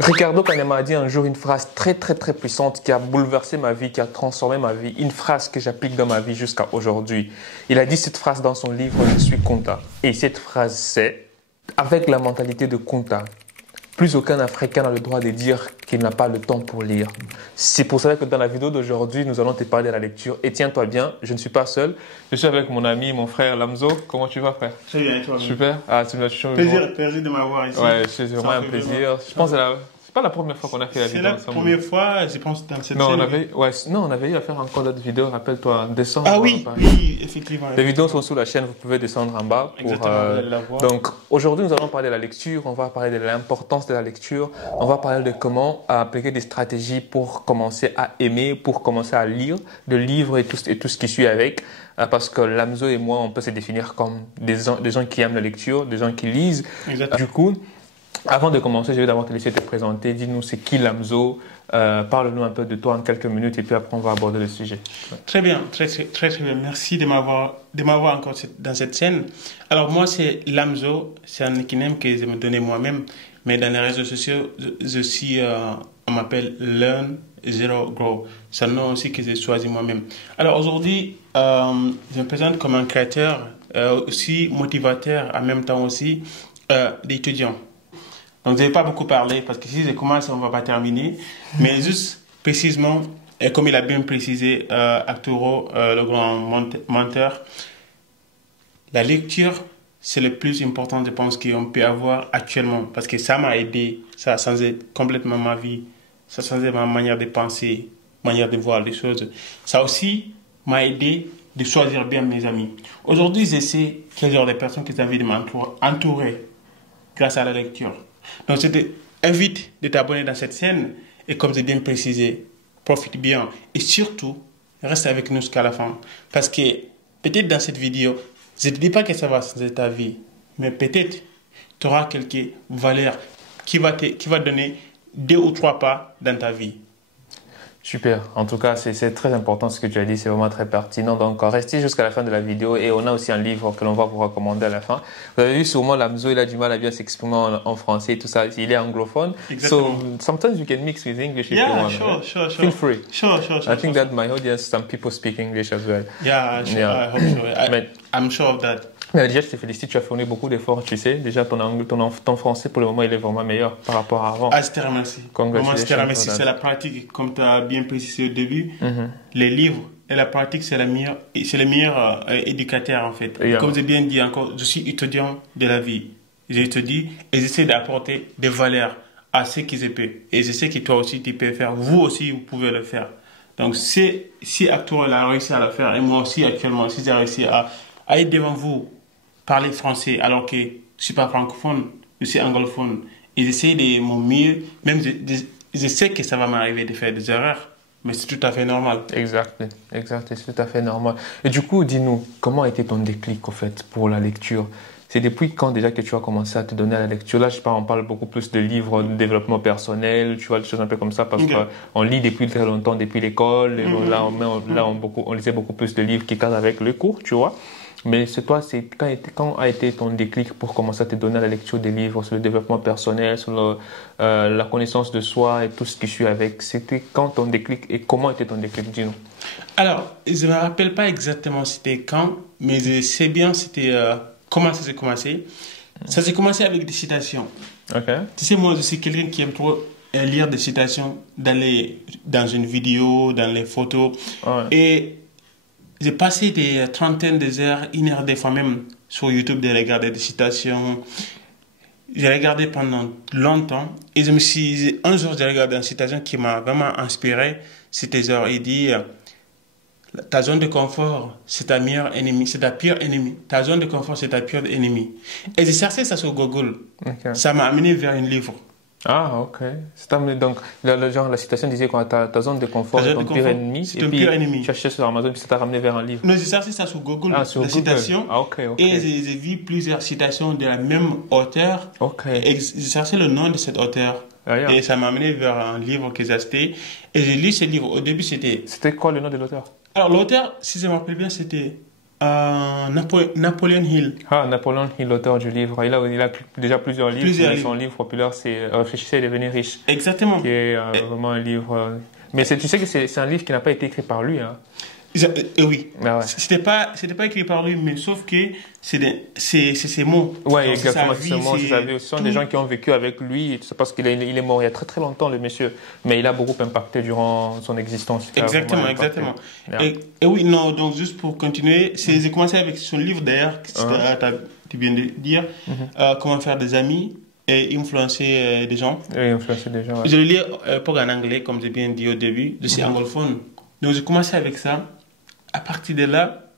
Ricardo Kanema a dit un jour une phrase très puissante qui a bouleversé ma vie, qui a transformé ma vie, une phrase que j'applique dans ma vie jusqu'à aujourd'hui. Il a dit cette phrase dans son livre « Je suis Kunta ». Et cette phrase c'est « Avec la mentalité de Kunta, plus aucun Africain n'a le droit de dire qu'il n'a pas le temps pour lire ». C'est pour cela que dans la vidéo d'aujourd'hui, nous allons te parler de la lecture. Et tiens-toi bien, je ne suis pas seul. Je suis avec mon ami, mon frère Lamzo. Comment tu vas, frère? Très bien, toi. Super. Ah, tu m'as plaisir de m'avoir ici. Ouais, c'est vraiment un plaisir. Je pense que c'est pas la première fois qu'on a fait la vidéo ensemble. C'est la première fois, je pense, dans cette non, série. On avait eu à faire encore d'autres vidéos, rappelle-toi, en décembre. Ah oui, oui, effectivement. Les vidéos sont sur la chaîne, vous pouvez descendre en bas. Exactement, vous allez la voir. Donc, aujourd'hui, nous allons parler de la lecture, on va parler de l'importance de la lecture, on va parler de comment appliquer des stratégies pour commencer à aimer, pour commencer à lire, de livres et tout ce qui suit avec. Parce que Lamzo et moi, on peut se définir comme des gens qui aiment la lecture, des gens qui lisent. Exactement. Du coup, avant de commencer, je vais d'abord te laisser te présenter. Dis-nous c'est qui Lamzo, parle-nous un peu de toi en quelques minutes et puis après on va aborder le sujet. Très bien, très bien. Merci de m'avoir encore dans cette scène. Alors moi c'est Lamzo, c'est un nickname que je me donnais moi-même, mais dans les réseaux sociaux, on m'appelle Learn Zero Grow. C'est un nom aussi que j'ai choisi moi-même. Alors aujourd'hui, je me présente comme un créateur, aussi motivateur, en même temps aussi d'étudiants. Donc, je ne vais pas beaucoup parler parce que si je commence, on ne va pas terminer. Mais juste précisément, et comme il a bien précisé Arturo, le grand menteur, la lecture, c'est le plus important, je pense, qu'on peut avoir actuellement. Parce que ça m'a aidé, ça a changé complètement ma vie, ça a changé ma manière de penser, manière de voir les choses. Ça aussi m'a aidé de choisir bien mes amis. Aujourd'hui, je sais quel genre de personnes que j'ai envie de m'entourer grâce à la lecture. Donc, je t'invite de t'abonner dans cette chaîne et comme j'ai bien précisé, profite bien et surtout, reste avec nous jusqu'à la fin. Parce que peut-être dans cette vidéo, je ne te dis pas que ça va changer ta vie, mais peut-être tu auras quelques valeurs qui va donner 2 ou 3 pas dans ta vie. Super. En tout cas, c'est très important ce que tu as dit. C'est vraiment très pertinent. Donc, restez jusqu'à la fin de la vidéo. Et on a aussi un livre que l'on va vous recommander à la fin. Vous avez vu sûrement Lamzo, il a du mal à bien s'exprimer en français et tout ça. Il est anglophone. Exactement. So, sometimes you can mix with English if you Yeah, want. sure. Feel free. Sure. I think that my audience, some people speak English as well. Yeah, sure. Yeah. I hope so. I'm sure of that. Mais déjà, je te félicite, tu as fourni beaucoup d'efforts, tu sais. Déjà, ton français, pour le moment, il est vraiment meilleur par rapport à avant. Ah, je te remercie. Vraiment, je te remercie. C'est la pratique, comme tu as bien précisé au début. Les livres et la pratique, c'est le meilleur éducateur, en fait. Yeah. Comme j'ai bien dit encore, je suis étudiant de la vie. J'étudie et j'essaie d'apporter des valeurs à ce que je peux. Et je sais que toi aussi, tu peux le faire. Vous aussi, vous pouvez le faire. Donc, si Arturo a réussi à le faire, et moi aussi, actuellement, si j'ai réussi à être devant vous, parler français alors que je ne suis pas francophone, je suis anglophone. Et j'essaie de mon mieux, même je sais que ça va m'arriver de faire des erreurs, mais c'est tout à fait normal. Exact, c'est tout à fait normal. Et du coup, dis-nous, comment a été ton déclic, en fait, pour la lecture? C'est depuis quand déjà que tu as commencé à te donner à la lecture? Là, on parle beaucoup plus de livres de développement personnel, tu vois, des choses un peu comme ça, parce qu'on lit depuis très longtemps, depuis l'école. Là, on lisait beaucoup plus de livres qui cadrent avec le cours, tu vois. Mais quand a été ton déclic pour commencer à te donner à la lecture des livres sur le développement personnel, sur la connaissance de soi et tout ce qui suit avec? C'était quand ton déclic et comment était ton déclic? Dis-nous. Alors, je ne me rappelle pas exactement c'était quand, mais je sais bien c'était comment ça s'est commencé. Ça s'est commencé avec des citations. Okay. Tu sais, moi, je suis quelqu'un qui aime trop lire des citations dans une vidéo, dans les photos. Ouais. Et j'ai passé des trentaines d'heures, 1 heure des fois même sur YouTube de regarder des citations. J'ai regardé pendant longtemps et un jour j'ai regardé une citation qui m'a vraiment inspiré. C'était genre, il dit, ta zone de confort, c'est ta meilleure ennemie, c'est ta pire ennemie. Ta zone de confort, c'est ta pire ennemie. Et j'ai cherché ça sur Google. Okay. Ça m'a amené vers un livre. Ah, ok. Donc, la citation disait que ta zone de confort est ton pire ennemi. C'est ton pire ennemi. Tu as cherché sur Amazon, puis ça t'a ramené vers un livre. Non, j'ai cherché ça sur Google, sur la Google. citation. Ah, ok. Et j'ai vu plusieurs citations de la même auteur. Ok. Et j'ai cherché le nom de cet auteur. Ah, yeah. Et ça m'a amené vers un livre que j'ai acheté. Et j'ai lu ce livre. Au début, c'était... C'était quoi le nom de l'auteur? Alors, l'auteur, si je me rappelle bien, c'était Napoleon Hill. Ah, Napoléon Hill, l'auteur du livre. Il a déjà plusieurs livres. Son livre populaire, c'est Réfléchissez et devenez riche. Exactement. Qui est vraiment un livre. Mais tu sais que c'est un livre qui n'a pas été écrit par lui. Hein. Oui. Ah ouais. C'était pas écrit par lui, mais sauf que c'est ses mots. Ouais, exactement. C'est sa vie. Ce sont des gens qui ont vécu avec lui. C'est parce qu'il est mort il y a très très longtemps, le monsieur. Mais il a beaucoup impacté durant son existence. Exactement. Yeah. Et oui, non, donc juste pour continuer, j'ai commencé avec son livre d'ailleurs, tu viens de dire, comment faire des amis et influencer des gens. Et influencer des gens, ouais. Je le lis pas en anglais, comme j'ai bien dit au début. Je suis anglophone. Donc j'ai commencé avec ça. À partir de là,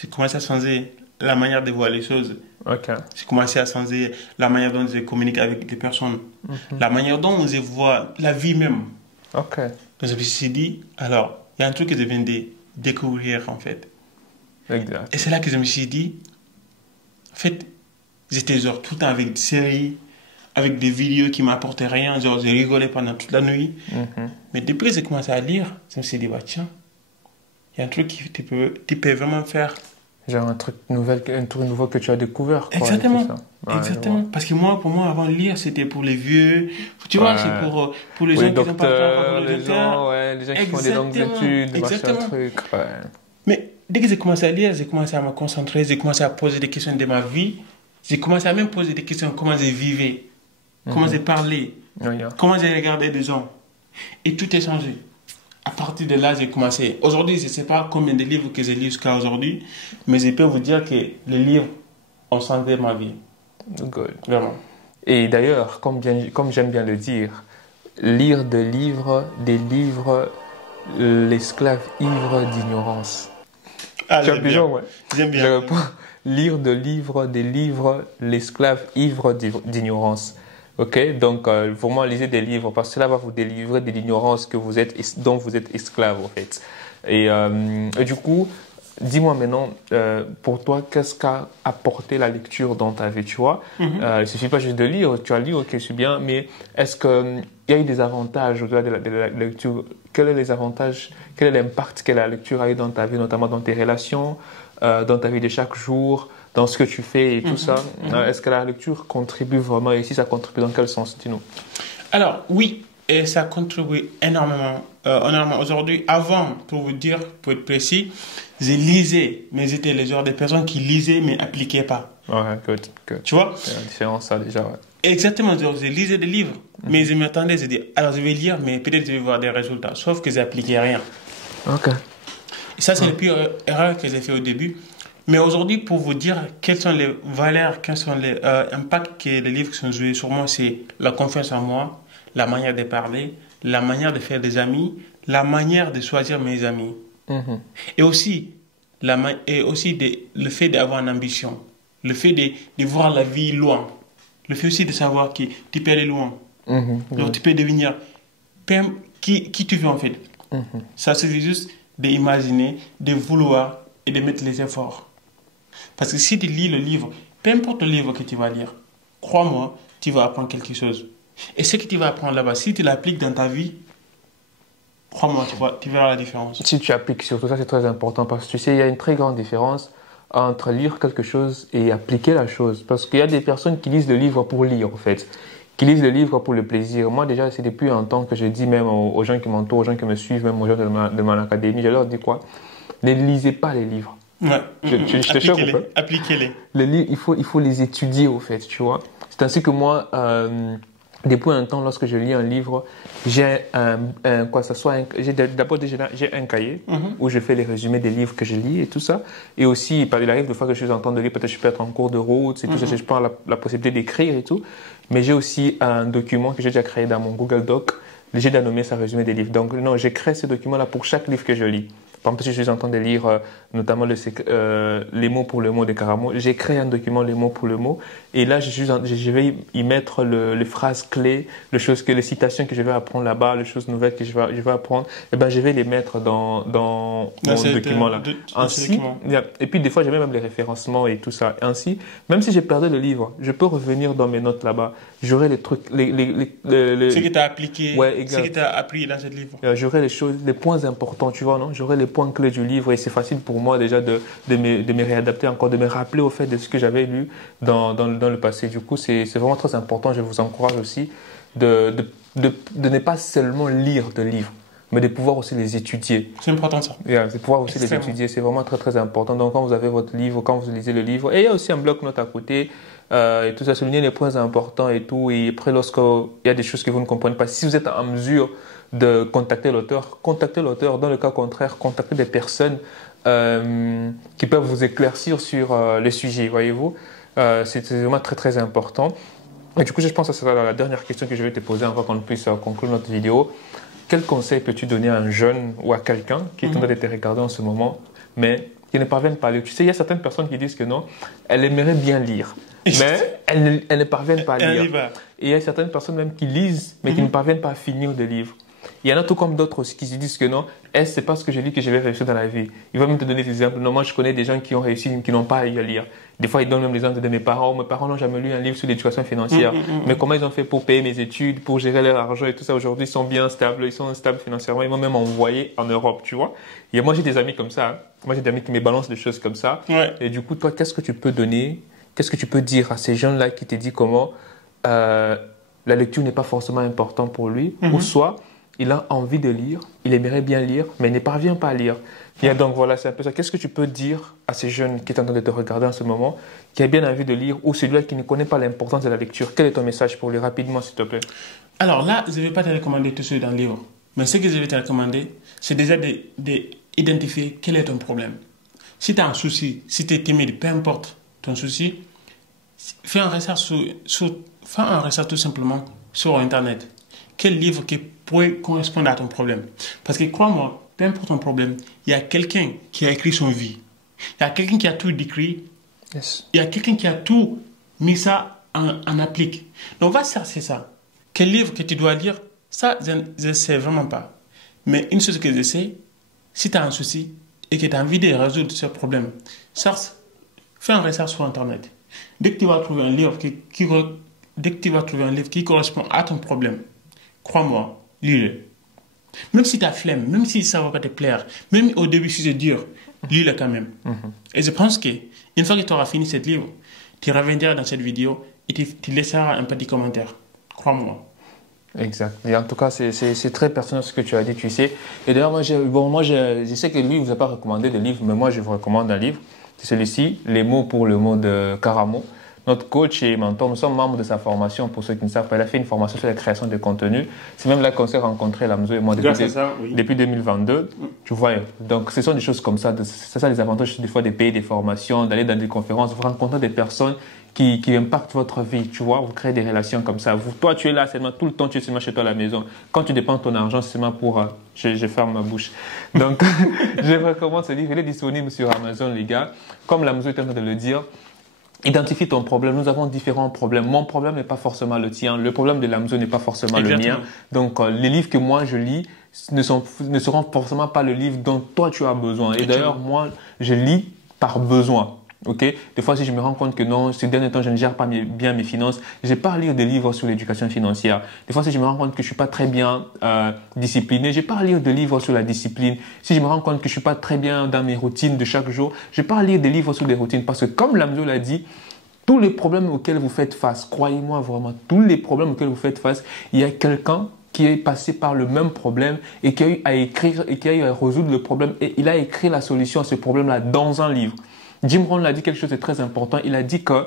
j'ai commencé à changer la manière de voir les choses. Okay. J'ai commencé à changer la manière dont je communique avec des personnes. La manière dont je vois la vie même. Okay. Donc je me suis dit, alors, il y a un truc que je viens de découvrir en fait. Exact. Et c'est là que je me suis dit, en fait, j'étais genre tout le temps avec des séries, avec des vidéos qui m'apportaient rien. Genre, j'ai rigolé pendant toute la nuit. Mais depuis que j'ai commencé à lire, je me suis dit, bah tiens, il y a un truc que tu peux vraiment faire. Genre un truc nouveau que tu as découvert. Quoi, exactement. Ouais, exactement. Parce que pour moi, avant de lire, c'était pour les vieux. Tu vois, c'est pour les gens qui n'ont pas le temps. Les gens qui font des longues études, exactement. Truc, ouais. Mais dès que j'ai commencé à lire, j'ai commencé à me concentrer, j'ai commencé à poser des questions de ma vie. J'ai commencé à même poser des questions comment j'ai vivais, comment j'ai parlé, comment j'ai regardé des gens. Et tout est changé. À partir de là, j'ai commencé. Aujourd'hui, je ne sais pas combien de livres que j'ai lu jusqu'à aujourd'hui, mais je peux vous dire que les livres ont changé ma vie. Good. Vraiment. Et d'ailleurs, comme j'aime bien le dire, lire des livres, l'esclave ivre d'ignorance. Ah, tu as bien, ouais. J'aime bien. Lire des livres, l'esclave ivre d'ignorance. Ok, donc vraiment lisez des livres parce que cela va vous délivrer de l'ignorance dont vous êtes esclave en fait. Et du coup, dis-moi maintenant, pour toi, qu'est-ce qu'a apporté la lecture dans ta vie, tu vois? Il ne suffit pas juste de lire, tu as lu, ok, c'est bien, mais est-ce qu'il y a eu des avantages au-delà de la lecture? Quels sont les avantages, quel est l'impact que la lecture a eu dans ta vie, notamment dans tes relations, dans ta vie de chaque jour, dans ce que tu fais et tout ça? Est-ce que la lecture contribue vraiment? Et si ça contribue, dans quel sens? Dis-nous. Alors, oui, et ça contribue énormément. Aujourd'hui, avant, pour vous dire, pour être précis, je lisais, mais j'étais le genre de personnes qui lisaient mais n'appliquaient pas. Ouais, good. Tu vois? C'est la différence, ça, déjà, ouais. Exactement, je lisais des livres, mais je m'attendais, je dis, alors je vais lire, mais peut-être je vais voir des résultats. Sauf que je n'appliquais rien. Ok. Et ça, c'est la pire erreur que j'ai fait au début. Mais aujourd'hui, pour vous dire quelles sont les valeurs, quels sont les impacts que les livres sont joués sur moi, c'est la confiance en moi, la manière de parler, la manière de faire des amis, la manière de choisir mes amis. Et aussi, le fait d'avoir une ambition, le fait de voir la vie loin, le fait aussi de savoir que tu peux aller loin. Donc tu peux devenir qui tu veux en fait. Ça suffit juste d'imaginer, de vouloir et de mettre les efforts. Parce que si tu lis le livre, peu importe le livre que tu vas lire, crois-moi, tu vas apprendre quelque chose. Et ce que tu vas apprendre là-bas, si tu l'appliques dans ta vie, crois-moi, tu verras la différence. Si tu appliques surtout ça, c'est très important parce que tu sais, il y a une très grande différence entre lire quelque chose et appliquer la chose. Parce qu'il y a des personnes qui lisent le livre pour lire, en fait. Qui lisent le livre pour le plaisir. Moi, déjà, c'est depuis un temps que je dis même aux gens qui m'entourent, aux gens qui me suivent, même aux gens de mon académie, je leur dis quoi? Ne lisez pas les livres. Ouais. Je te choque, appliquez-les. Les livres, il faut les étudier, au fait, tu vois. C'est ainsi que moi, depuis un temps, lorsque je lis un livre, j'ai d'abord j'ai un cahier où je fais les résumés des livres que je lis et tout ça. Et aussi, il arrive des fois que je suis en train de lire, peut-être je peux être en cours de route, c'est tout ça, je prends la possibilité d'écrire et tout. Mais j'ai aussi un document que j'ai déjà créé dans mon Google Doc. J'ai déjà nommé ça résumé des livres. Donc, non, j'ai créé ce document-là pour chaque livre que je lis. Par exemple, si je suis en train de lire notamment les mots pour le mot de Karamo, j'ai créé un document, les mots pour le mot, et là, je vais y mettre les phrases clés, les citations que je vais apprendre là-bas, les choses nouvelles que je vais apprendre, et ben, je vais les mettre dans mon document-là. Ainsi, et puis des fois, j'ai même les référencements et tout ça. Ainsi, même si j'ai perdu le livre, je peux revenir dans mes notes là-bas. J'aurai les trucs, ce que tu as appliqué, ouais, ce que tu as appris dans ce livre. J'aurai les points importants, tu vois, non? J'aurai les points clés du livre et c'est facile pour pour moi déjà de me réadapter encore, de me rappeler au fait de ce que j'avais lu dans le passé. Du coup, c'est vraiment très important. Je vous encourage aussi de ne pas seulement lire de livres, mais de pouvoir aussi les étudier. C'est important ça. Yeah, de pouvoir aussi les étudier, c'est vraiment très très important. Donc quand vous avez votre livre, quand vous lisez le livre, et il y a aussi un bloc-notes à côté, et tout ça, souligner les points importants et tout. Et après, lorsqu'il y a des choses que vous ne comprenez pas, si vous êtes en mesure de contacter l'auteur. Contactez l'auteur. Dans le cas contraire, contactez des personnes qui peuvent vous éclaircir sur le sujet, voyez-vous. C'est vraiment très, très important. Et du coup, je pense que ça sera la dernière question que je vais te poser avant qu'on puisse conclure notre vidéo. Quel conseil peux-tu donner à un jeune ou à quelqu'un qui est en train de te regarder en ce moment, mais qui ne parviennent pas à lire? Tu sais, il y a certaines personnes qui disent que non, elles aimeraient bien lire, mais elles ne parviennent pas à lire. Et il y a certaines personnes même qui lisent, mais qui ne parviennent pas à finir de lire. Il y en a tout comme d'autres aussi qui se disent que non, c'est pas ce que je lis que je vais réussir dans la vie. Il va même te donner des exemples. Non, moi je connais des gens qui ont réussi, qui n'ont pas eu à lire. Des fois, ils donnent même l'exemple de mes parents. Mes parents n'ont jamais lu un livre sur l'éducation financière. Mais comment ils ont fait pour payer mes études, pour gérer leur argent et tout ça? Aujourd'hui, ils sont bien stables, ils sont stables financièrement. Ils m'ont même envoyé en Europe, tu vois. Et moi, j'ai des amis comme ça. Moi, j'ai des amis qui me balancent des choses comme ça. Ouais. Et du coup, toi, qu'est-ce que tu peux donner? Qu'est-ce que tu peux dire à ces jeunes-là qui te disent comment la lecture n'est pas forcément importante pour lui, ou soit il a envie de lire, il aimerait bien lire, mais il ne parvient pas à lire. Et donc voilà, c'est un peu ça. Qu'est-ce que tu peux dire à ces jeunes qui sont en train de te regarder en ce moment, qui a bien envie de lire, ou celui-là qui ne connaît pas l'importance de la lecture? Quel est ton message pour lui rapidement, s'il te plaît? Alors là, je ne vais pas te recommander tout ce dans le livre. Mais ce que je vais te recommander, c'est déjà d'identifier quel est ton problème. Si tu as un souci, si tu es timide, peu importe ton souci, fais un recherche tout simplement sur Internet. Quel livre qui pourrait correspondre à ton problème? Parce que crois-moi, peu importe ton problème, il y a quelqu'un qui a écrit son vie. Il y a quelqu'un qui a tout décrit. Yes. Il y a quelqu'un qui a tout mis ça en applique. Donc va chercher ça. Quel livre que tu dois lire? Ça, je ne sais vraiment pas. Mais une chose que je sais, si tu as un souci et que tu as envie de résoudre ce problème, fais un recherche sur Internet. Dès que tu vas trouver un livre qui correspond à ton problème, crois-moi, lis-le. Même si tu as flemme, même si ça va pas te plaire, même au début si c'est dur, lis-le quand même. Et je pense qu'une fois que tu auras fini ce livre, tu reviendras dans cette vidéo et tu laisseras un petit commentaire. Crois-moi. Exact. Et en tout cas, c'est très personnel ce que tu as dit, tu sais. Et d'ailleurs, moi, je sais que lui, il ne vous a pas recommandé de livre, mais moi, je vous recommande un livre. C'est celui-ci, Les mots pour le mot de Karamo. Notre coach et mentor, nous sommes membres de sa formation. Pour ceux qui ne savent pas, elle a fait une formation sur la création de contenu. C'est même là qu'on s'est rencontrés, Lamzo et moi, depuis 2022. Tu vois, donc ce sont des choses comme ça. C'est ça les avantages des fois de payer des formations, d'aller dans des conférences, vous rencontrer des personnes qui impactent votre vie. Tu vois, vous créez des relations comme ça. Toi, tu es là seulement tout le temps, tu es seulement chez toi à la maison. Quand tu dépenses ton argent, c'est seulement pour... je ferme ma bouche. Donc, je recommande ce livre. Il est disponible sur Amazon, les gars. Comme Lamzo est en train de le dire, identifie ton problème. Nous avons différents problèmes. Mon problème n'est pas forcément le tien. Le problème de Lamzo n'est pas forcément le mien. Donc, les livres que moi je lis ne seront forcément pas le livre dont toi tu as besoin. Et d'ailleurs, moi, je lis par besoin. Okay? Des fois, si je me rends compte que non, ces derniers temps, je ne gère pas bien mes finances, je vais pas lire des livres sur l'éducation financière. Des fois, si je me rends compte que je suis pas très bien discipliné, je vais pas lire des livres sur la discipline. Si je me rends compte que je suis pas très bien dans mes routines de chaque jour, je vais pas lire des livres sur des routines. Parce que comme Lamzo l'a dit, tous les problèmes auxquels vous faites face, croyez-moi vraiment, tous les problèmes auxquels vous faites face, il y a quelqu'un qui est passé par le même problème et qui a eu à écrire et qui a eu à résoudre le problème et il a écrit la solution à ce problème-là dans un livre. Jim Rohn a dit quelque chose de très important. Il a dit que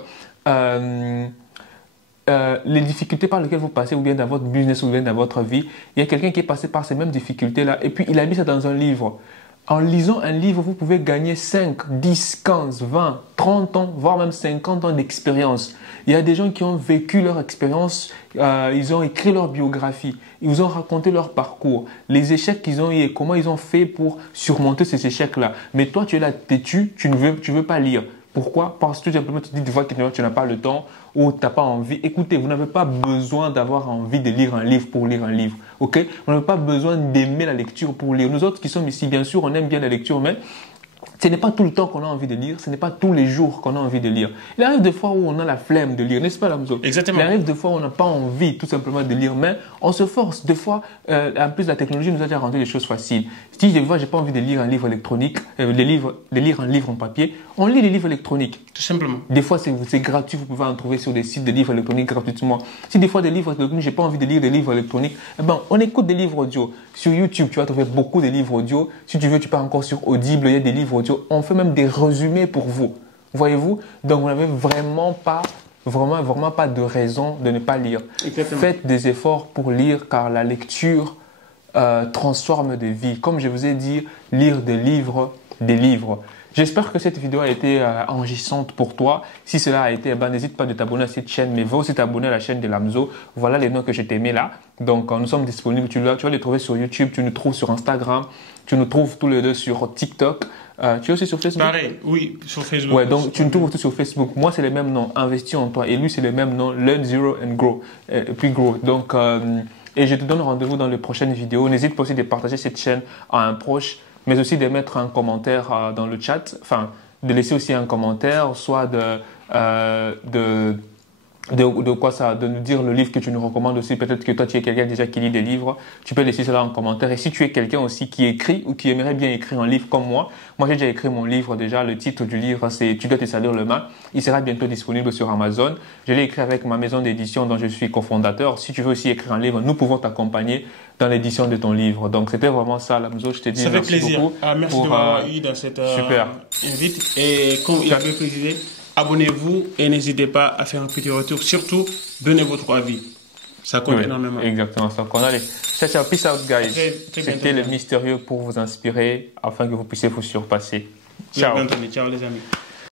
les difficultés par lesquelles vous passez, ou bien dans votre business, ou bien dans votre vie, il y a quelqu'un qui est passé par ces mêmes difficultés-là. Et puis, il a mis ça dans un livre. En lisant un livre, vous pouvez gagner 5, 10, 15, 20, 30 ans, voire même 50 ans d'expérience. Il y a des gens qui ont vécu leur expérience, ils ont écrit leur biographie, ils vous ont raconté leur parcours, les échecs qu'ils ont eu et comment ils ont fait pour surmonter ces échecs-là. Mais toi, tu es là têtu, tu veux pas lire. Pourquoi? Parce que tout simplement, tu te dis des fois que tu n'as pas le temps ou tu n'as pas envie. Écoutez, vous n'avez pas besoin d'avoir envie de lire un livre pour lire un livre. Vous n'avez pas besoin d'aimer la lecture pour lire. Nous autres qui sommes ici, bien sûr, on aime bien la lecture, mais Ce n'est pas tout le temps qu'on a envie de lire, ce n'est pas tous les jours qu'on a envie de lire. Il arrive des fois où on a la flemme de lire, n'est-ce pas, Lamzo? Exactement. Il arrive des fois où on n'a pas envie tout simplement de lire, mais on se force. Des fois, en plus, la technologie nous a déjà rendu les choses faciles. Si des fois, j'ai pas envie de lire un livre électronique, de lire un livre en papier, on lit les livres électroniques. Tout simplement. Des fois, c'est gratuit, vous pouvez en trouver sur des sites de livres électroniques gratuitement. Si des fois, des livres électroniques, j'ai pas envie de lire des livres électroniques, eh ben, on écoute des livres audio. Sur YouTube, tu vas trouver beaucoup de livres audio. Si tu veux, tu pars encore sur Audible, il y a des livres audio. On fait même des résumés pour vous. Voyez-vous? Donc, vous n'avez vraiment pas de raison de ne pas lire. Exactement. Faites des efforts pour lire, car la lecture transforme des vies. Comme je vous ai dit, lire des livres. J'espère que cette vidéo a été enrichissante pour toi. Si cela a été, n'hésite pas de t'abonner à cette chaîne, mais va aussi t'abonner à la chaîne de Lamzo. Voilà les noms que je t'ai mis là. Donc, nous sommes disponibles. Tu vas les trouver sur YouTube, tu nous trouves sur Instagram, tu nous trouves tous les deux sur TikTok. Tu es aussi sur Facebook? Pareil, oui, sur Facebook. Ouais, donc tu nous trouves aussi sur Facebook. Moi, c'est les mêmes noms, Investis en toi. Et lui, c'est les mêmes noms, Learn, Zero and Grow. Et puis Grow. Donc, et je te donne rendez-vous dans les prochaines vidéos. N'hésite pas aussi de partager cette chaîne à un proche, mais aussi de mettre un commentaire dans le chat. Enfin, de laisser aussi un commentaire, soit de nous dire le livre que tu nous recommandes aussi. Peut-être que toi, tu es quelqu'un déjà qui lit des livres. Tu peux laisser cela en commentaire. Et si tu es quelqu'un aussi qui écrit ou qui aimerait bien écrire un livre comme moi j'ai déjà écrit mon livre déjà. Le titre du livre, c'est Tu dois te salir le main. Il sera bientôt disponible sur Amazon. Je l'ai écrit avec ma maison d'édition dont je suis cofondateur. Si tu veux aussi écrire un livre, nous pouvons t'accompagner dans l'édition de ton livre. Donc, c'était vraiment ça, Lamzo. Je te dis merci beaucoup. Ça fait plaisir. Merci de m'avoir eu dans cette invite. Et comme il avait précisé, abonnez-vous et n'hésitez pas à faire un petit retour. Surtout, donnez votre avis. Ça compte énormément. Exactement, ça compte. Allez, ciao, peace out, guys. C'était le mystérieux pour vous inspirer afin que vous puissiez vous surpasser. Ciao. Ciao, les amis.